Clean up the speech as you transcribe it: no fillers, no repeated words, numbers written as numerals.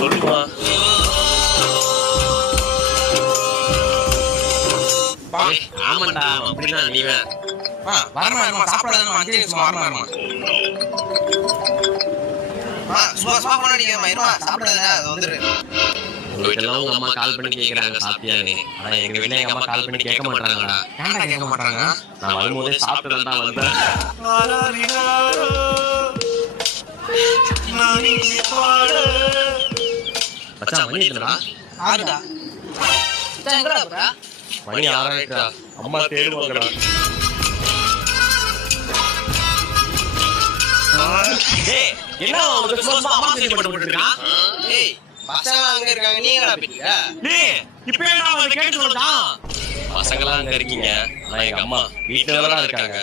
சொல்லுமா. ஆமாண்டா அப்படின்னா நீ வரமா சாப்பிடாத 5 நிமிஷம் வரமா வந்துரு. உங்க வீட்டுல உங்க அம்மா கால் பண்ணி கேக்குறாங்க சாப்பிட்டியான்னு. ஆனா எங்க வீட்டுல எங்க அம்மா கால் பண்ணி கேட்க மாட்டாங்கடா. ஏன்டா கேட்க மாட்டாங்க? நான் வரும்போதே சாப்பிட்டு தான் வந்தேன். மச்சான் மணி எத்தனைடா? 6டா. மச்சான் எங்கடா போற? மணி 6 ஆயிட்டா. அம்மா தேடுவாங்கடா. டேய் என்ன உனக்கு சும்மா அம்மா தேடி போட்டு இருக்கான்? டேய் பசங்க அங்க இருக்காங்க நீ எங்கடா போறீங்க? டேய் இப்போ என்ன வந்து கேட்டு சொல்றா? பசங்களா அங்க இருக்கீங்க. நான் எங்க அம்மா வீட்ல தான் இருக்காங்க.